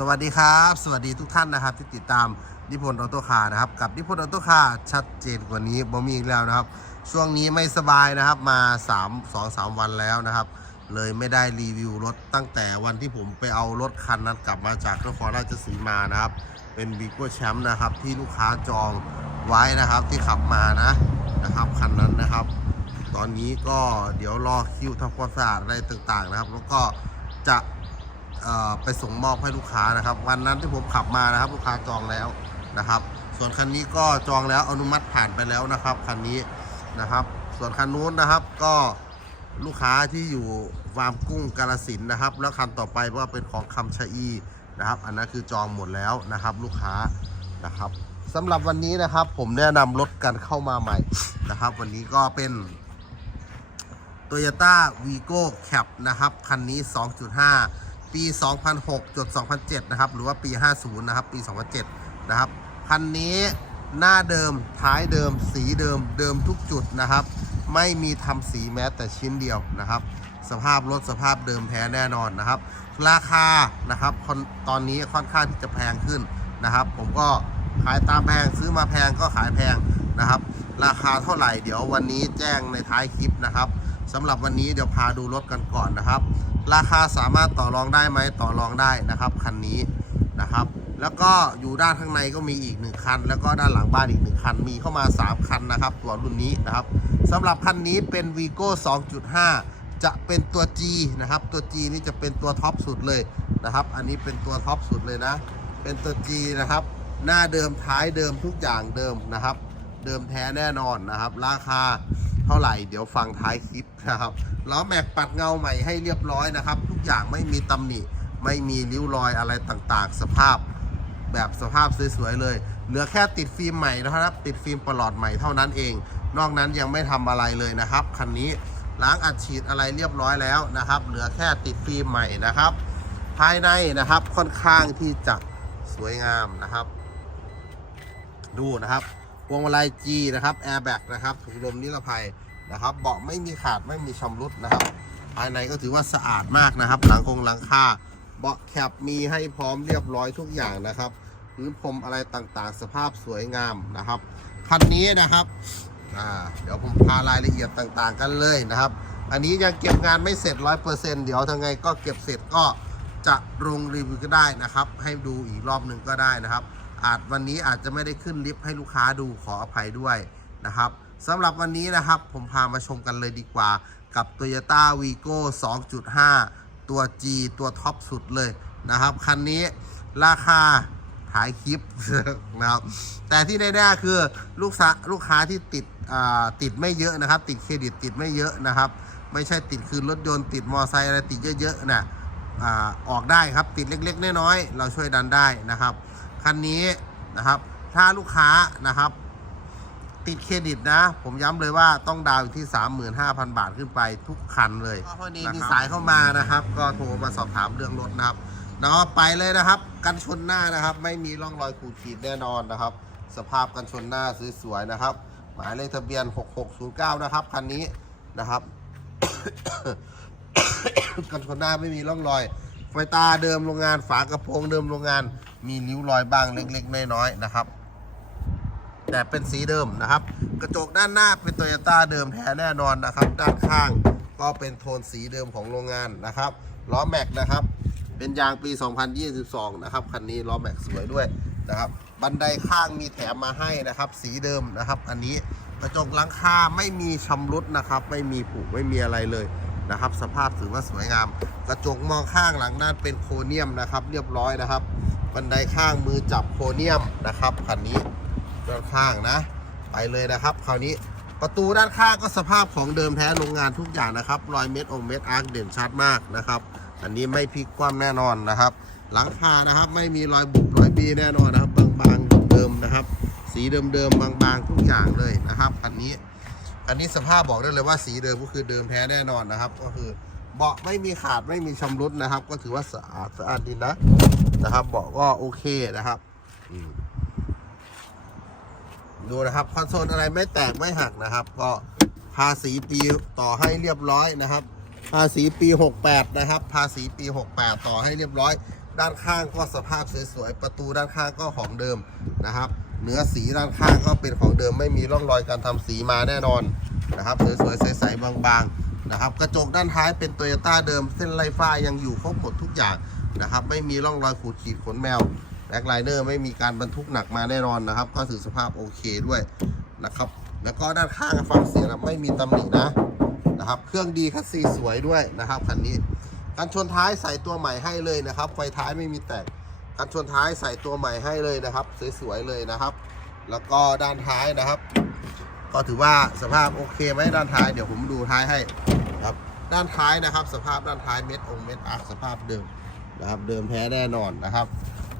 สวัสดีครับ สวัสดีทุกท่านนะครับ ที่ติดตามนิพนธ์ออโต้คาร์นะครับ กับนิพนธ์ออโต้คาร์ชัดเจนกว่านี้บ่มีอีกแล้วนะครับ ช่วงนี้ไม่สบายนะครับมา 3 2 3 วันแล้วนะครับ เลยไม่ได้รีวิวรถตั้งแต่วันที่ผมไปเอารถคันนั้นกลับมาจากนครราชสีมานะครับ เป็นบิ๊กแชมป์นะครับ ที่ลูกค้าจองไว้นะครับที่ขับมานะนะครับคันนั้นนะครับ ตอนนี้ก็เดี๋ยวรอคิวทำความสะอาดอะไรต่างๆนะครับ แล้วก็จะ ไปส่งมอบให้ลูกค้านะครับ วันนั้นที่ผมขับมานะครับ ลูกค้าจองแล้วนะครับ ส่วนคันนี้ก็จองแล้วอนุมัติผ่านไปแล้วนะครับคันนี้นะครับ ส่วนคันนู้นนะครับก็ลูกค้าที่อยู่ฟาร์มกุ้งกาลสินนะครับ แล้วคันต่อไปว่าเป็นของคำชะอีนะครับ อันนั้นคือจองหมดแล้วนะครับ ลูกค้านะครับสำหรับวันนี้นะครับ ผมแนะนำรถกันเข้ามาใหม่นะครับ วันนี้ก็เป็น Toyota Vigo Cap นะครับ คันนี้ 2.5 ปี 2006จด2007 นะครับ หรือว่าปี 50 นะครับ ปี 2007 นะครับ คันนี้หน้าเดิม ท้ายเดิม สีเดิม เดิมทุกจุดนะครับ ไม่มีทำสีแม้แต่ชิ้นเดียวนะครับ สภาพรถสภาพเดิมแท้แน่นอนนะครับ ราคานะครับตอนนี้ค่อนข้างที่จะแพงขึ้นนะครับ ผมก็ขายตามแพงซื้อมาแพงก็ขายแพงนะครับ ราคาเท่าไหร่เดี๋ยววันนี้แจ้งในท้ายคลิปนะครับ สำหรับวันนี้เดี๋ยวพาดูรถกันก่อนนะครับ ราคาสามารถต่อรองได้ไหมต่อรองได้นะครับคันนี้นะครับ แล้วก็อยู่ด้านข้างในก็มีอีกหนึ่งคัน แล้วก็ด้านหลังบ้านอีกหนึ่งคันมีเข้ามา 3 คันนะครับ ตัวรุ่นนี้นะครับสำหรับคันนี้เป็น Vigo 2.5 จะเป็นตัว G นะครับ ตัว G นี่จะเป็นตัวท็อปสุดเลยนะครับ อันนี้เป็นตัวท็อปสุดเลยนะ เป็นตัว G นะครับ หน้าเดิมท้ายเดิมทุกอย่างเดิมนะครับ เดิมแท้แน่นอนนะครับ ราคา เท่าไหร่เดี๋ยวฟังท้ายคลิปนะครับล้อแม็กปัดเงาใหม่ให้เรียบร้อยนะครับ ทุกอย่างไม่มีตำหนิ ไม่มีริ้วรอยอะไรต่างๆ สภาพแบบสภาพสวยๆเลย เหลือแค่ติดฟิล์มใหม่นะครับ ติดฟิล์มปลอดใหม่เท่านั้นเอง นอกนั้นยังไม่ทำอะไรเลยนะครับคันนี้ล้างอัดฉีดอะไรเรียบร้อยแล้วนะครับ เหลือแค่ติดฟิล์มใหม่นะครับ ภายในนะครับค่อนข้างที่จะสวยงามนะครับ ดูนะครับ พวงมาลัย G นะครับแอร์แบ็กนะครับถุงลมนิรภัยนะครับเบาะไม่มีขาดไม่มีชำรุดนะครับ ภายในก็ถือว่าสะอาดมากนะครับ หลังคงหลังคาเบาะแคปมีให้พร้อมเรียบร้อยทุกอย่างนะครับพื้นพรมอะไรต่างๆ สภาพสวยงามนะครับคันนี้นะครับเดี๋ยวผมพารายละเอียดต่างๆ กันเลยนะครับ อันนี้ยังเก็บงานไม่เสร็จร้อยเปอร์เซ็นต์เดี๋ยวทางไงก็เก็บเสร็จก็จะลงรีวิวก็ได้นะครับ ให้ดูอีกรอบหนึ่งก็ได้นะครับ อาจวันนี้อาจจะไม่ได้ขึ้นลิฟต์ให้ลูกค้าดูขออภัยด้วยนะครับสำหรับวันนี้นะครับผมพามาชมกันเลยดีกว่า กับ Toyota Vigo 2.5 ตัว G ตัวท็อปสุดเลยนะครับ คันนี้ราคาถ่ายคลิปนะครับ แต่ที่แน่ๆคือลูกค้าลูกค้าที่ติดอ่าติดไม่เยอะนะครับ ติดเครดิตติดไม่เยอะนะครับ ไม่ใช่ติดคือรถยนต์ติดมอไซค์อะไรติดเยอะๆนะอ่าออกได้ครับติดเล็กๆน้อยๆเราช่วยดันได้นะครับ คันนี้นะครับ ถ้าลูกค้านะครับ ติดเครดิตนะ ผมย้ำเลยว่าต้องดาวน์อยู่ที่ 35,000 บาทขึ้นไปทุกคันเลยพอดีมีสายเข้ามานะครับ ก็โทรมาสอบถามเรื่องรถนะครับเนาะไปเลยนะครับ กันชนหน้านะครับ ไม่มีร่องรอยขูดขีดแน่นอนนะครับ สภาพกันชนหน้าสวยๆนะครับ หมายเลขทะเบียน 6609 นะครับคันนี้นะครับ กันชนหน้าไม่มีร่องรอยไฟตาเดิมโรงงานฝากระโปรงเดิมโรงงาน มีริ้วรอยบ้างเล็กๆ น้อยๆนะครับ แต่เป็นสีเดิมนะครับ กระจกด้านหน้าเป็นโตโยต้าเดิมแท้แน่นอนนะครับ ด้านข้างก็เป็นโทนสีเดิมของโรงงานนะครับล้อแม็กนะครับ เป็นยางปี 2022 นะครับคันนี้ล้อแม็กสวยด้วยนะครับบันไดข้างมีแถมมาให้นะครับ สีเดิมนะครับ อันนี้กระจกหลังคาไม่มีชำรุดนะครับ ไม่มีผุไม่มีอะไรเลยนะครับ สภาพถือว่าสวยงาม กระจกมองข้างหลังด้านเป็นโครเนียมนะครับ เรียบร้อยนะครับ บันไดข้างมือจับโครเนียมนะครับคันนี้ด้านข้างนะ ไปเลยนะครับ คราวนี้ประตูด้านข้างก็สภาพของเดิมแท้โรงงานทุกอย่างนะครับรอยเม็ดองเม็ดอาร์คเด่นชัดมากนะครับ อันนี้ไม่พลิกคว่ำแน่นอนนะครับ หลังคานะครับไม่มีรอยบุบรอยบีแน่นอนนะครับ บางๆเดิมนะครับ สีเดิมๆบางๆทุกอย่างเลยนะครับอันนี้อันนี้สภาพบอกได้เลยว่าสีเดิมก็คือเดิมแท้แน่นอนนะครับ ก็คือเบาะไม่มีขาดไม่มีชำรุดนะครับ ก็ถือว่าสะอาดสะอาดดีนะ นะครับเบาะก็โอเคนะครับดูนะครับคอนโซลอะไรไม่แตกไม่หักนะครับ ก็ภาษีปีต่อให้เรียบร้อยนะครับ ภาษีปี 68 นะครับ ภาษีปี 68 ต่อให้เรียบร้อย ด้านข้างก็สภาพสวยๆประตูด้านข้างก็ของเดิมนะครับเนื้อสีด้านข้างก็เป็นของเดิมไม่มีร่องรอยการทำสีมาแน่นอนนะครับสวยๆใสๆบางๆนะครับ กระจกด้านท้ายเป็นโตโยต้าเดิมเส้นไลฟ้ายังอยู่ครบหมดทุกอย่าง นะครับ ไม่มีร่องรอยขูดขีดขนแมวแบ็คไลเนอร์ไม่มีการบรรทุกหนักมาแน่นอนนะครับ ก็ถือสภาพโอเคด้วยนะครับ แล้วก็ด้านข้างฟังเสียงไม่มีตำหนินะนะครับ เครื่องดีคัสซีสวยด้วยนะครับคันนี้การชนท้ายใส่ตัวใหม่ให้เลยนะครับ ไฟท้ายไม่มีแตกการชนท้ายใส่ตัวใหม่ให้เลยนะครับ สวยๆเลยนะครับ แล้วก็ด้านท้ายนะครับ ก็ถือว่าสภาพโอเคไหมด้านท้ายเดี๋ยวผมดูท้ายให้ครับด้านท้ายนะครับ สภาพด้านท้ายเม็ดองเม็ดอาร์สภาพเดิม นะครับเดิมแท้แน่นอนนะครับ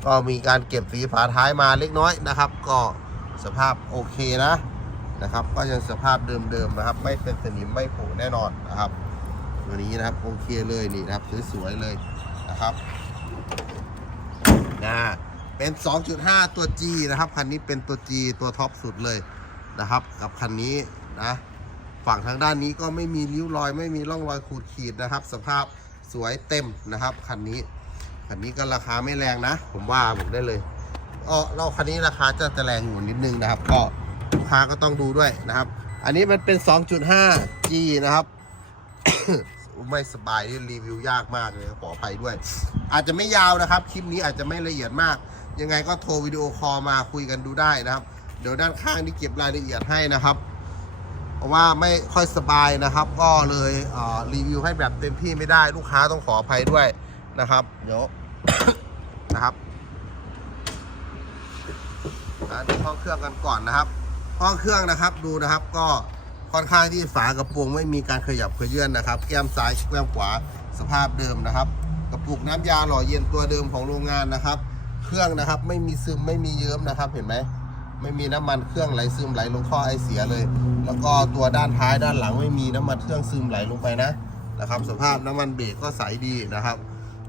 ก็มีการเก็บสีฝาท้ายมาเล็กน้อยนะครับ ก็สภาพโอเคนะนะครับ ก็ยังสภาพเดิมๆนะครับ ไม่เป็นสนิมไม่ผุแน่นอนนะครับตัวนี้นะครับโอเคเลยนี่นะครับสวยๆเลยนะครับนะเป็น 2.5 ตัว G นะครับคันนี้เป็นตัว G ตัวท็อปสุดเลยนะครับ กับคันนี้นะฝั่งทางด้านนี้ก็ไม่มีริ้วรอย ไม่มีร่องรอยขูดขีดนะครับ สภาพสวยเต็มนะครับคันนี้ คันนี้ก็ราคาไม่แรงนะ ผมว่าบอกได้เลยอ๋อเราคันนี้ราคาจะจะแรงอยู่นิดนึงนะครับ ก็ลูกค้าก็ต้องดูด้วยนะครับ อันนี้มันเป็น 2.5 G นะครับไม่สบายที่รีวิวยากมากเลยขออภัยด้วย อาจจะไม่ยาวนะครับ คลิปนี้อาจจะไม่ละเอียดมาก ยังไงก็โทรวิดีโอคอลมาคุยกันดูได้นะครับ เดี๋ยวด้านข้างนี่เก็บรายละเอียดให้นะครับ เพราะว่าไม่ค่อยสบายนะครับ ก็เลยเรีวิวให้แบบเต็มที่ไม่ได้ลูกค้าต้องขออภัยด้วย นะครับ เดี๋ยวนะครับอะดูห้องเครื่องกันก่อนนะครับ ห้องเครื่องนะครับดูนะครับ ก็ค่อนข้างที่ฝากระโปรงไม่มีการขยับเขยื่อนนะครับ แก้มซ้ายแก้มขวาสภาพเดิมนะครับ กระปุกน้ำยาหล่อเย็นตัวเดิมของโรงงานนะครับ เครื่องนะครับไม่มีซึมไม่มีเยิ้มนะครับ เห็นไหมไม่มีน้ำมันเครื่องไหลซึมไหลลงท่อไอเสียเลย แล้วก็ตัวด้านท้ายด้านหลังไม่มีน้ำมันเครื่องซึมไหลลงไปนะนะครับ สภาพน้ำมันเบรกก็ใสดีนะครับ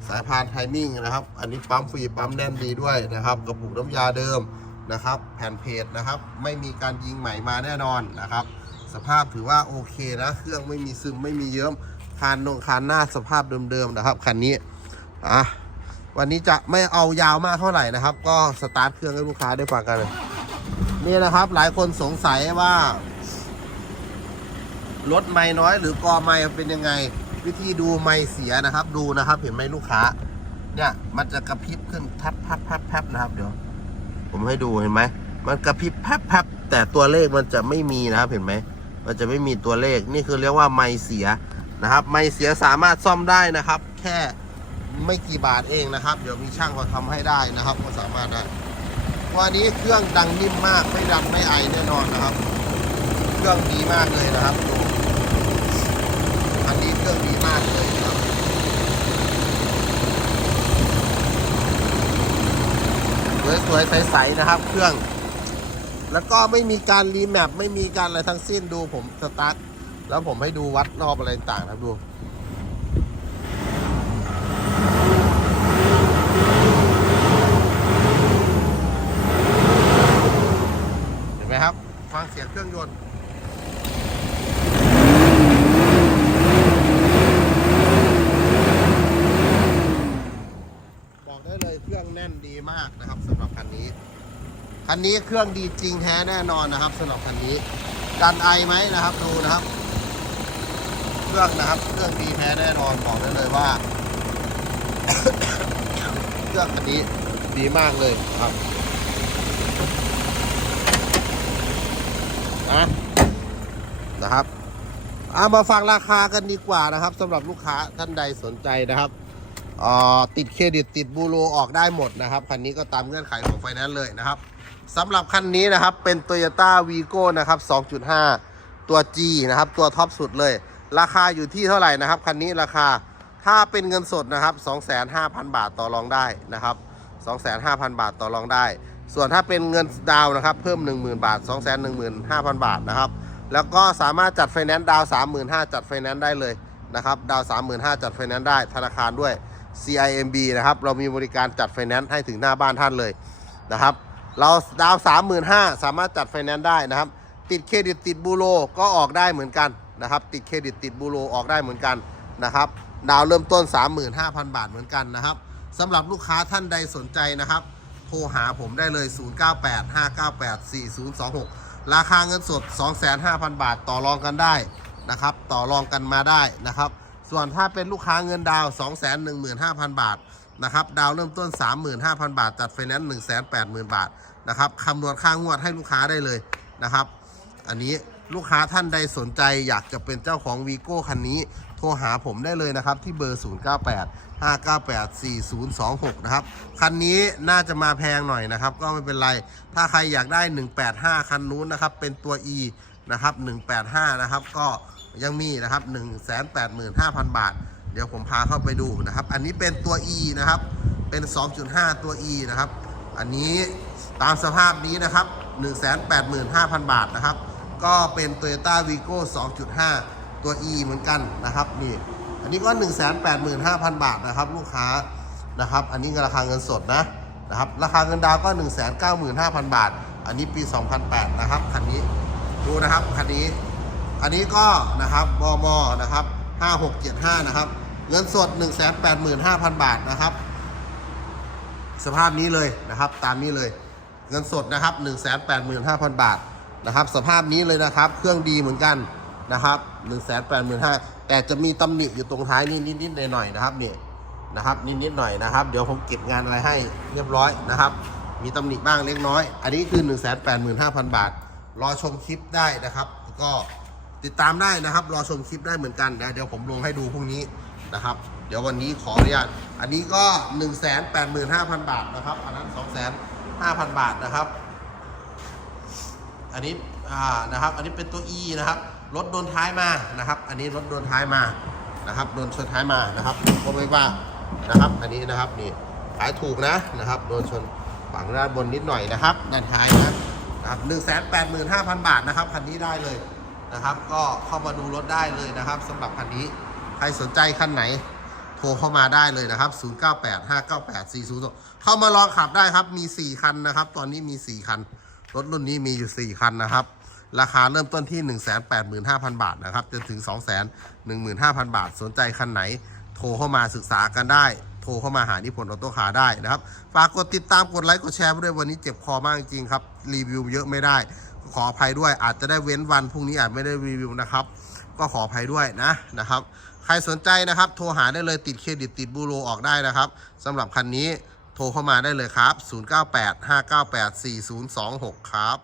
สายพานไทมิ่งนะครับ อันนี้ปั๊มฟรีปั๊มแน่นดีด้วยนะครับ กระปุกน้ำยาเดิมนะครับ แผ่นเพจนะครับ ไม่มีการยิงใหม่มาแน่นอนนะครับ สภาพถือว่าโอเคนะ เครื่องไม่มีซึมไม่มีเยิ้มคานนงคานหน้าสภาพเดิมๆนะครับคันนี้อะวันนี้จะไม่เอายาวมากเท่าไหร่นะครับ ก็สตาร์ทเครื่องให้ลูกค้าได้ฟังกันเนี่นะครับ หลายคนสงสัยว่ารถไม่น้อยหรือกอไม่เป็นยังไง วิธีดูไม่เสียนะครับ ดูนะครับ เห็นไหมลูกค้า เนี่ยมันจะกระพริบขึ้นแพบแพบแพบแพบนะครับ เดี๋ยว ผมให้ดูเห็นไหมมันกระพริบแพบแพบแต่ตัวเลขมันจะไม่มีนะครับเห็นไหมมันจะไม่มีตัวเลขนี่คือเรียกว่าไม่เสียนะครับ ไม่เสียสามารถซ่อมได้นะครับ แค่ไม่กี่บาทเองนะครับ เดี๋ยวมีช่างเขาทำให้ได้นะครับ ก็สามารถได้วันนี้เครื่องดังนิ่มมากไม่ดังไม่ไอแน่นอนนะครับ เครื่องดีมากเลยนะครับ มันนี้เครื่องดีมากเลยนะครับสวยๆใสๆนะครับ เครื่อง แล้วก็ไม่มีการรีแมปไม่มีการอะไรทั้งสิ้นดูผมสตาร์ทแล้วผมให้ดูวัดรอบอะไรต่างๆครับดูเห็นไหมครับ ฟังเสียงเครื่องยนต์ บอกได้เลยเครื่องแน่นดี มากนะครับสำหรับคันนี้ คันนี้เครื่องดีจริงแท้แน่นอนนะครับสำหรับคันนี้ กันไอไหมนะครับดูนะครับ เครื่องนะครับเครื่องดีแท้แน่นอนบอกได้เลยว่า เครื่องคันนี้ดีมากเลยครับนะนะครับเอามาฟังราคากันดีกว่านะครับสำหรับลูกค้าท่านใดสนใจนะครับ ติดเครดิตติดบูโรออกได้หมดนะครับ คันนี้ก็ตามเงื่อนไขของไฟแนนซ์เลยนะครับสำหรับคันนี้นะครับเป็น Toyota Vigo นะครับ 2.5 ตัว G นะครับ ตัวท็อปสุดเลย ราคาอยู่ที่เท่าไหร่นะครับ คันนี้ราคาถ้าเป็นเงินสดนะครับ 25,000 บาทต่อรองได้นะครับ 25,000 บาทต่อรองได้ ส่วนถ้าเป็นเงินดาวนะครับ เพิ่ม 10,000 บาท 215,000 บาทนะครับ แล้วก็สามารถจัดไฟแนนซ์ดาว 35,000 จัดไฟแนนซ์ได้เลยนะครับ ดาว 35,000 จัดไฟแนนซ์ได้ธนาคารด้วย CIMB นะครับ เรามีบริการจัดไฟแนนซ์ให้ถึงหน้าบ้านท่านเลยนะครับ เราดาวสามหมื่นห้าสามารถจัดไฟแนนซ์ได้นะครับ ติดเครดิตติดบูโรก็ออกได้เหมือนกันนะครับ ติดเครดิตติดบูโรออกได้เหมือนกันนะครับ ดาวเริ่มต้น 35,000 บาทเหมือนกันนะครับสำหรับลูกค้าท่านใดสนใจนะครับ โทรหาผมได้เลย 0985984026 ราคาเงินสด 25,000 บาทต่อรองกันได้นะครับ ต่อรองกันมาได้นะครับ ส่วนถ้าเป็นลูกค้าเงินดาว 215,000 บาทนะครับดาวเริ่มต้น 35,000 บาท จัดไฟแนนซ์180,000 บาทนะครับคำนวณค่างวดให้ลูกค้าได้เลยนะครับ อันนี้ลูกค้าท่านใดสนใจอยากจะเป็นเจ้าของวีโก้คันนี้ โทรหาผมได้เลยนะครับ ที่เบอร์ 098 598 4026 นะครับ คันนี้น่าจะมาแพงหน่อยนะครับ ก็ไม่เป็นไร ถ้าใครอยากได้ 185 คันนู้นนะครับ เป็นตัว E นะครับ 185 นะครับ ก็ ยังมีนะครับ 185,000 บาท เดี๋ยวผมพาเข้าไปดูนะครับ อันนี้เป็นตัว E นะครับ เป็น 2.5 ตัว E นะครับ อันนี้ตามสภาพนี้นะครับ 185,000 บาทนะครับ ก็เป็น Toyota Vigo 2.5 ตัว E เหมือนกันนะครับนี่ อันนี้ก็ 185,000 บาทนะครับ ลูกค้านะครับ อันนี้ราคาเงินสดนะนะครับ ราคาเงินดาวน์ก็ 195,000 บาท อันนี้ปี 2008 นะครับ คันนี้ ดูนะครับ คันนี้ อันนี้ก็นะครับบมนะครับ 5675 นะครับ เงินสด 185,000 บาทนะครับ สภาพนี้เลยนะครับ ตามนี้เลย เงินสดนะครับ 185,000 บาทนะครับ สภาพนี้เลยนะครับ เครื่องดีเหมือนกันนะครับ 185,000แต่จะมีตำหนิอยู่ตรงท้ายนี่นิดๆหน่อยๆนะครับนี่นะครับนิดๆหน่อยนะครับ เดี๋ยวผมเก็บงานอะไรให้เรียบร้อยนะครับ มีตำหนิบ้างเล็กน้อย อันนี้คือ 185,000 บาท รอชมคลิปได้นะครับ ก็ ติดตามได้นะครับ รอชมคลิปได้เหมือนกันนะเดี๋ยวผมลงให้ดูพรุ่งนี้นะครับ เดี๋ยววันนี้ขออนุญาตอันนี้ก็ 185,000 บาทนะครับ อันนั้น205,000 บาทนะครับ อันนี้อ่านะครับ อันนี้เป็นตัว E นะครับรถโดนท้ายมานะครับ อันนี้รถโดนท้ายมานะครับโดนชนท้ายมานะครับก็ไม่ว่านะครับ อันนี้นะครับนี่ขายถูกนะนะครับ โดนชนฝั่งด้านบนนิดหน่อยนะครับด้านท้ายนะนะครับหนึ่งแสนแปดหมื่นห้าพันบาทนะครับคันนี้ได้เลย นะครับ ก็เข้ามาดูรถได้เลยนะครับสำหรับคันนี้ใครสนใจคันไหน โทรเข้ามาได้เลยนะครับ 09859840เข้ามาลองขับได้ครับมี 4 คันนะครับ ตอนนี้มี 4 คัน รถรุ่นนี้มีอยู่ 4 คันนะครับ ราคาเริ่มต้นที่ 185,000 บาทนะครับจนถึง 215,000 บาท สนใจคันไหน โทรเข้ามาศึกษากันได้โทรเข้ามาหานิพนธ์ออโต้คาได้นะครับ ฝากกดติดตามกดไลค์กดแชร์ด้วยวันนี้เจ็บคอมากจริงครับ รีวิวเยอะไม่ได้ ขออภัยด้วย อาจจะได้เว้นวันพรุ่งนี้อาจไม่ได้รีวิวนะครับ ก็ขออภัยด้วยนะนะครับ ใครสนใจนะครับ โทรหาได้เลยติดเครดิตติดบูโรออกได้นะครับสำหรับคันนี้โทรเข้ามาได้เลยครับ 098 598 4026 ครับ